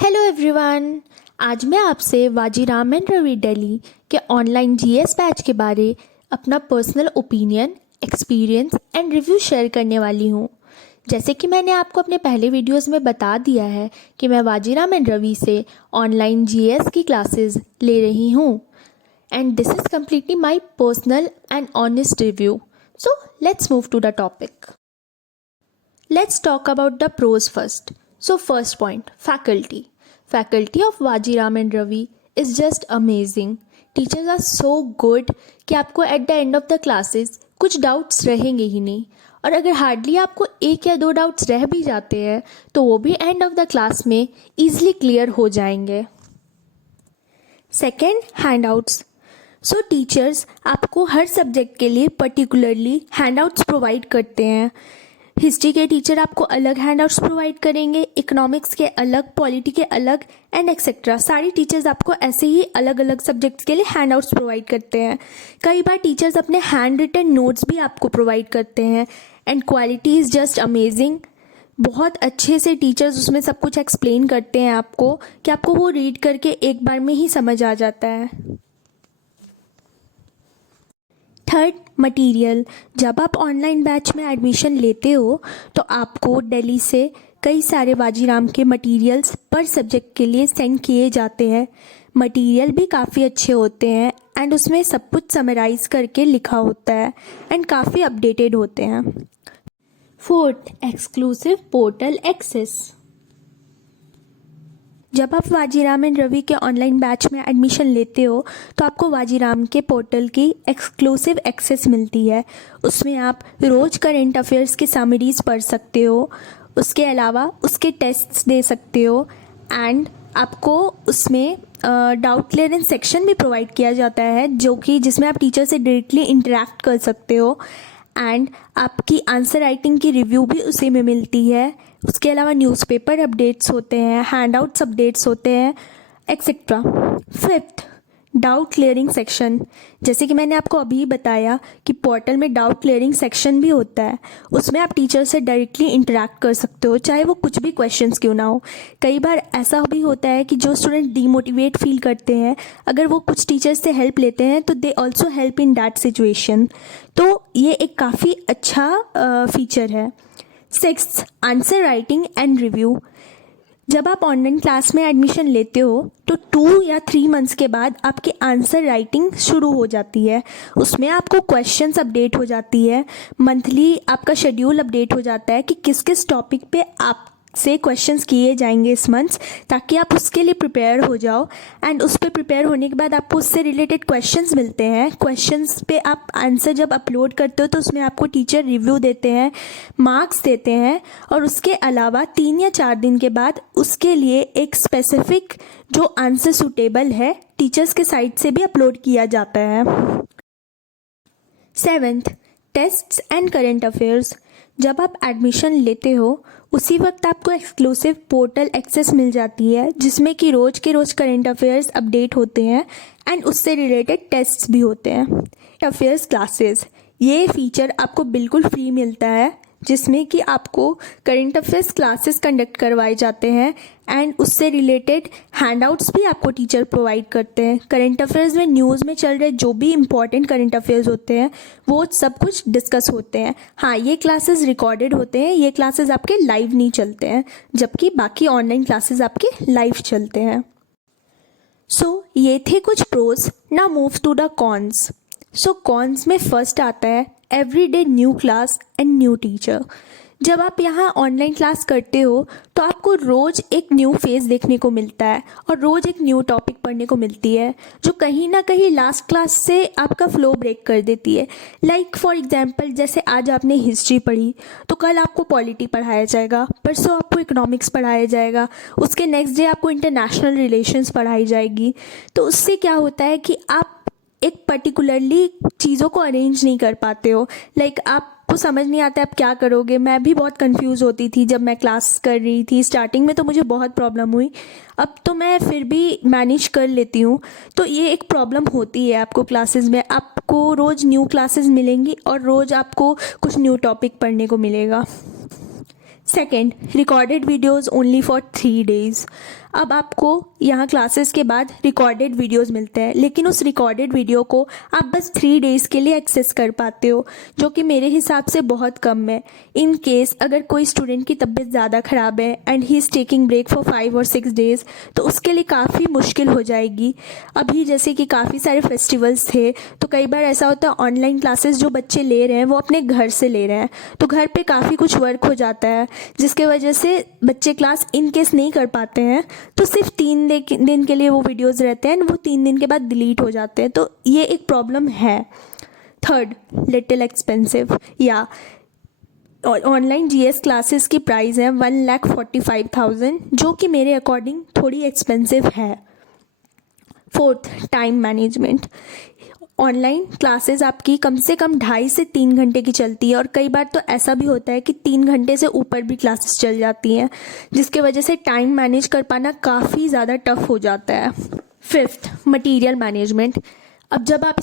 Hello everyone. आज मैं आपसे वाजीराम एंड रवि दिल्ली के ऑनलाइन जीएस बैच के बारे अपना personal opinion, experience and review share करने वाली हूँ। जैसे कि मैंने आपको अपने पहले वीडियोस में बता दिया है कि मैं वाजीराम एंड रवि से ऑनलाइन जीएस की क्लासेस ले रही हूँ and this is completely my personal and honest review. So let's move to the topic. Let's talk about the pros first. So first point, faculty. Faculty of Vajiram and Ravi is just amazing. Teachers are so good कि आपको at the end of the classes कुछ doubts रहेंगे ही नहीं, और अगर hardly आपको एक या दो डाउट्स रह भी जाते हैं तो वो भी एंड ऑफ द क्लास में ईजिली क्लियर हो जाएंगे। Second, handouts. सो टीचर्स आपको हर सब्जेक्ट के लिए पर्टिकुलरली हैंडआउट्स प्रोवाइड करते हैं। हिस्ट्री के टीचर आपको अलग हैंडआउट्स प्रोवाइड करेंगे, इकोनॉमिक्स के अलग, पॉलिटी के अलग एंड एक्सेट्रा। सारी टीचर्स आपको ऐसे ही अलग अलग सब्जेक्ट्स के लिए हैंडआउट्स प्रोवाइड करते हैं। कई बार टीचर्स अपने हैंड रिटन नोट्स भी आपको प्रोवाइड करते हैं and quality is just amazing. बहुत अच्छे से टीचर्स उसमें सब कुछ एक्सप्लेन करते हैं आपको कि आपको वो रीड करके एक बार में ही समझ आ जाता है। Third, material. जब आप ऑनलाइन बैच में एडमिशन लेते हो तो आपको दिल्ली से कई सारे वाजीराम के मटेरियल्स पर सब्जेक्ट के लिए सेंड किए जाते हैं। मटेरियल भी काफ़ी अच्छे होते हैं एंड उसमें सब कुछ समराइज़ करके लिखा होता है एंड काफ़ी अपडेटेड होते हैं। Fourth, exclusive portal access. जब आप वाजीराम एंड रवि के ऑनलाइन बैच में एडमिशन लेते हो तो आपको वाजीराम के पोर्टल की एक्सक्लूसिव एक्सेस मिलती है। उसमें आप रोज़ करेंट अफेयर्स की समरीज पढ़ सकते हो, उसके अलावा उसके टेस्ट्स दे सकते हो एंड आपको उसमें डाउट क्लियरेंस सेक्शन भी प्रोवाइड किया जाता है जिसमें आप टीचर से डायरेक्टली इंटरेक्ट कर सकते हो एंड आपकी आंसर राइटिंग की रिव्यू भी उसी में मिलती है। उसके अलावा न्यूज़पेपर अपडेट्स होते हैं, हैंडआउट्स अपडेट्स होते हैं etcetera. Fifth, doubt clearing section. जैसे कि मैंने आपको अभी बताया कि पोर्टल में डाउट क्लियरिंग सेक्शन भी होता है। उसमें आप टीचर से डायरेक्टली इंटरेक्ट कर सकते हो, चाहे वो कुछ भी क्वेश्चंस क्यों ना हो। कई बार ऐसा भी होता है कि जो स्टूडेंट डीमोटिवेट फील करते हैं, अगर वो कुछ टीचर्स से हेल्प लेते हैं तो they also help in that situation. तो ये एक काफ़ी अच्छा फीचर है। Sixth, answer writing and review. जब आप ऑनलाइन क्लास में एडमिशन लेते हो तो 2 या 3 मंथ्स के बाद आपकी आंसर राइटिंग शुरू हो जाती है। उसमें आपको क्वेश्चंस अपडेट हो जाती है, मंथली आपका शेड्यूल अपडेट हो जाता है कि किस किस टॉपिक पे आपसे क्वेश्चंस किए जाएंगे इस मंथ, ताकि आप उसके लिए प्रिपेयर हो जाओ एंड उस पर प्रिपेयर होने के बाद आपको उससे रिलेटेड क्वेश्चंस मिलते हैं। क्वेश्चंस पे आप आंसर जब अपलोड करते हो तो उसमें आपको टीचर रिव्यू देते हैं, मार्क्स देते हैं और उसके अलावा 3 या 4 दिन के बाद उसके लिए एक स्पेसिफिक जो आंसर सूटेबल है टीचर्स के साइड से भी अपलोड किया जाता है। Seventh, tests and current affairs. जब आप एडमिशन लेते हो उसी वक्त आपको एक्सक्लूसिव पोर्टल एक्सेस मिल जाती है जिसमें कि रोज़ के रोज़ करेंट अफेयर्स अपडेट होते हैं एंड उससे रिलेटेड टेस्ट्स भी होते हैं। अफेयर्स क्लासेस, ये फीचर आपको बिल्कुल फ्री मिलता है जिसमें कि आपको करेंट अफेयर्स क्लासेस कंडक्ट करवाए जाते हैं एंड उससे रिलेटेड हैंडआउट्स भी आपको टीचर प्रोवाइड करते हैं। करेंट अफेयर्स में न्यूज़ में चल रहे जो भी इंपॉर्टेंट करेंट अफेयर्स होते हैं वो सब कुछ डिस्कस होते हैं। हाँ, ये क्लासेस रिकॉर्डेड होते हैं, ये क्लासेस आपके लाइव नहीं चलते हैं, जबकि बाकी ऑनलाइन क्लासेस आपके लाइव चलते हैं। सो ये थे कुछ pros. Now move to the cons. So cons में फर्स्ट आता है everyday new class and new teacher. जब आप यहाँ ऑनलाइन क्लास करते हो तो आपको रोज़ एक न्यू फेस देखने को मिलता है और रोज़ एक न्यू टॉपिक पढ़ने को मिलती है जो कहीं ना कहीं लास्ट क्लास से आपका फ्लो ब्रेक कर देती है। लाइक फॉर एग्जांपल, जैसे आज आपने हिस्ट्री पढ़ी तो कल आपको पॉलिटी पढ़ाया जाएगा, परसों आपको इकोनॉमिक्स पढ़ाया जाएगा, उसके नेक्स्ट डे आपको इंटरनेशनल रिलेशंस पढ़ाई जाएगी। तो उससे क्या होता है कि आप एक पर्टिकुलरली चीज़ों को अरेंज नहीं कर पाते हो। लाइक आपको समझ नहीं आता आप क्या करोगे। मैं भी बहुत कंफ्यूज होती थी जब मैं क्लास कर रही थी। स्टार्टिंग में तो मुझे बहुत प्रॉब्लम हुई, अब तो मैं फिर भी मैनेज कर लेती हूँ। तो ये एक प्रॉब्लम होती है आपको क्लासेस में। आपको रोज़ न्यू क्लासेस मिलेंगी और रोज़ आपको कुछ न्यू टॉपिक पढ़ने को मिलेगा। Second, recorded videos only for 3 days। अब आपको यहाँ क्लासेस के बाद रिकॉर्डेड वीडियोस मिलते हैं, लेकिन उस रिकॉर्डेड वीडियो को आप बस 3 डेज़ के लिए एक्सेस कर पाते हो, जो कि मेरे हिसाब से बहुत कम है। इन केस अगर कोई स्टूडेंट की तबीयत ज़्यादा ख़राब है and he is taking break for 5 और 6 डेज़, तो उसके लिए काफ़ी मुश्किल हो जाएगी। अभी जैसे कि काफ़ी सारे फेस्टिवल्स थे, तो कई बार ऐसा होता है ऑनलाइन क्लासेस जो बच्चे ले रहे हैं वो अपने घर से ले रहे हैं, तो घर पे काफ़ी कुछ वर्क हो जाता है, जिसके वजह से बच्चे क्लास इन केस नहीं कर पाते हैं, तो सिर्फ 3 दिन के लिए वो वीडियोस रहते हैं, वो 3 दिन के बाद डिलीट हो जाते हैं, तो ये एक प्रॉब्लम है। थर्ड, लिटिल एक्सपेंसिव, या ऑनलाइन जीएस क्लासेस की प्राइस है 1,45,000, जो कि मेरे अकॉर्डिंग थोड़ी एक्सपेंसिव है। Fourth, time management. Online classes आपकी कम से कम 2.5 से 3 घंटे की चलती है, और कई बार तो ऐसा भी होता है कि 3 घंटे से ऊपर भी क्लासेस चल जाती हैं, जिसके वजह से टाइम मैनेज कर पाना काफ़ी ज़्यादा टफ हो जाता है। Fifth, material management. अब जब आप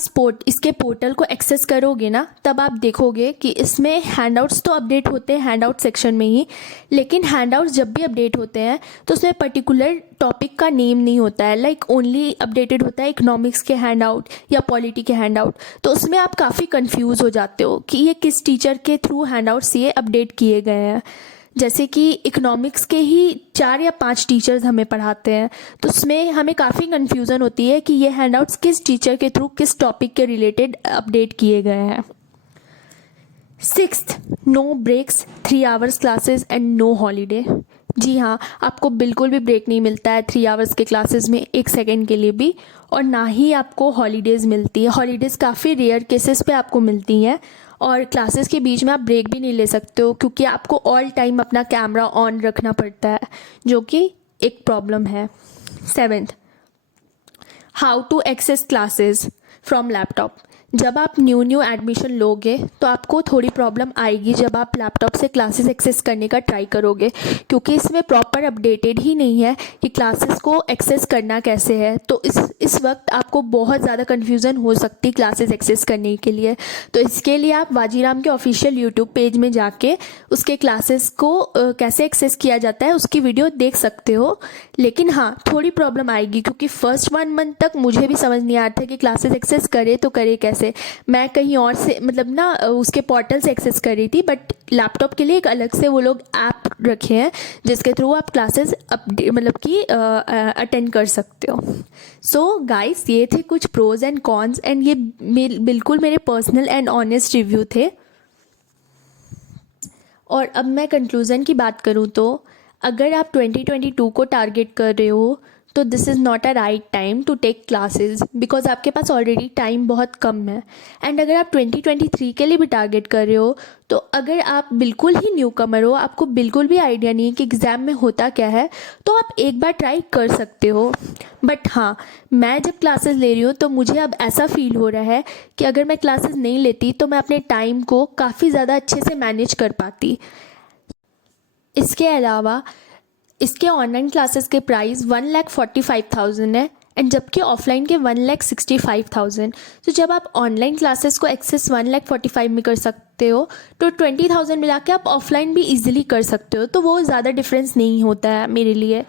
इसके पोर्टल को एक्सेस करोगे ना, तब आप देखोगे कि इसमें हैंडआउट्स तो अपडेट होते हैं हैंडआउट सेक्शन में ही, लेकिन हैंडआउट्स जब भी अपडेट होते हैं तो उसमें पर्टिकुलर टॉपिक का नेम नहीं होता है, लाइक ओनली अपडेटेड होता है इकोनॉमिक्स के हैंडआउट या पॉलिटी के हैंडआउट। तो उसमें आप काफ़ी कंफ्यूज हो जाते हो कि ये किस टीचर के थ्रू हैंडआउट्स ये अपडेट किए गए हैं। जैसे कि इकोनॉमिक्स के ही 4 या 5 टीचर्स हमें पढ़ाते हैं, तो उसमें हमें काफ़ी कन्फ्यूज़न होती है कि ये हैंडआउट्स किस टीचर के थ्रू किस टॉपिक के रिलेटेड अपडेट किए गए हैं। Sixth, no breaks, 3 hours classes and no holiday. जी हाँ, आपको बिल्कुल भी ब्रेक नहीं मिलता है 3 आवर्स के क्लासेस में 1 सेकेंड के लिए भी, और ना ही आपको हॉलीडेज़ मिलती है। हॉलीडेज़ काफ़ी रेयर केसेस पे आपको मिलती हैं, और क्लासेस के बीच में आप ब्रेक भी नहीं ले सकते हो, क्योंकि आपको ऑल टाइम अपना कैमरा ऑन रखना पड़ता है, जो कि एक प्रॉब्लम है। 7th, how to access classes from laptop. जब आप न्यू एडमिशन लोगे तो आपको थोड़ी प्रॉब्लम आएगी जब आप लैपटॉप से क्लासेस एक्सेस करने का ट्राई करोगे, क्योंकि इसमें प्रॉपर अपडेटेड ही नहीं है कि क्लासेस को एक्सेस करना कैसे है। तो इस वक्त आपको बहुत ज़्यादा कन्फ्यूज़न हो सकती है क्लासेस एक्सेस करने के लिए। तो इसके लिए आप वाजीराम के ऑफिशियल यूट्यूब पेज में जाके उसके क्लासेस को कैसे एक्सेस किया जाता है उसकी वीडियो देख सकते हो। लेकिन हाँ, थोड़ी प्रॉब्लम आएगी, क्योंकि फर्स्ट 1 मंथ तक मुझे भी समझ नहीं आ रहा था कि क्लासेस एक्सेस करे तो करे कैसे। मैं कहीं और से मतलब ना उसके पोर्टल से एक्सेस कर रही थी, बट लैपटॉप के लिए एक अलग से वो लोग ऐप रखे हैं जिसके थ्रू आप क्लासेस मतलब कि अटेंड कर सकते हो। सो गाइस, ये थे कुछ प्रोज एंड कॉन्स, एंड ये बिल्कुल मेरे पर्सनल एंड ऑनेस्ट रिव्यू थे। और अब मैं कंक्लूज़न की बात करूँ तो अगर आप 2022 को टारगेट कर रहे हो तो this is not a right time to take classes, because आपके पास ऑलरेडी टाइम बहुत कम है। एंड अगर आप 2023 के लिए भी टारगेट कर रहे हो, तो अगर आप बिल्कुल ही न्यू कमर हो, आपको बिल्कुल भी आइडिया नहीं है कि एग्ज़ाम में होता क्या है, तो आप एक बार ट्राई कर सकते हो। बट हाँ, मैं जब क्लासेस ले रही हूँ तो मुझे अब ऐसा फील हो रहा है कि अगर मैं क्लासेस नहीं लेती तो मैं अपने टाइम को काफ़ी ज़्यादा अच्छे से मैनेज कर पाती। इसके अलावा इसके ऑनलाइन क्लासेस के प्राइस 1,45,000 है, एंड जबकि ऑफलाइन के 1,65,000। तो जब आप ऑनलाइन क्लासेस को एक्सेस 1,45,000 में कर सकते हो, तो 20,000 मिला के आप ऑफलाइन भी इजीली कर सकते हो, तो वो ज़्यादा डिफरेंस नहीं होता है मेरे लिए।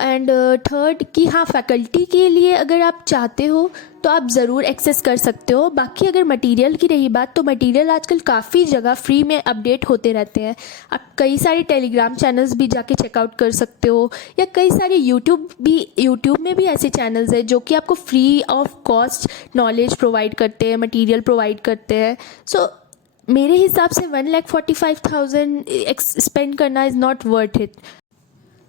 एंड थर्ड कि हाँ, फैकल्टी के लिए अगर आप चाहते हो तो आप ज़रूर एक्सेस कर सकते हो। बाकी अगर मटेरियल की रही बात, तो मटेरियल आजकल काफ़ी जगह फ्री में अपडेट होते रहते हैं। आप कई सारे टेलीग्राम चैनल्स भी जाके चेकआउट कर सकते हो, या कई सारे यूट्यूब में भी ऐसे चैनल्स हैं जो कि आपको free of cost knowledge provide करते हैं, मटेरियल प्रोवाइड करते हैं। सो मेरे हिसाब से 1,45,000 स्पेंड करना is not worth it.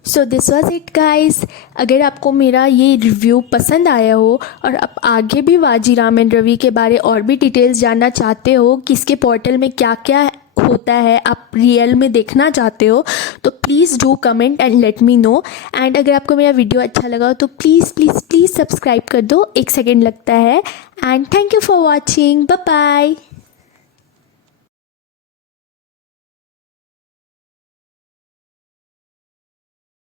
So this was it guys. अगर आपको मेरा ये रिव्यू पसंद आया हो और आप आगे भी वाजीराम एंड रवि के बारे और भी डिटेल्स जानना चाहते हो कि इसके पोर्टल में क्या क्या होता है, आप रियल में देखना चाहते हो, तो please do comment and let me know. And अगर आपको मेरा वीडियो अच्छा लगा हो तो प्लीज़ प्लीज़ प्लीज़ सब्सक्राइब कर दो, 1 सेकेंड लगता है। And thank you for watching, bye bye.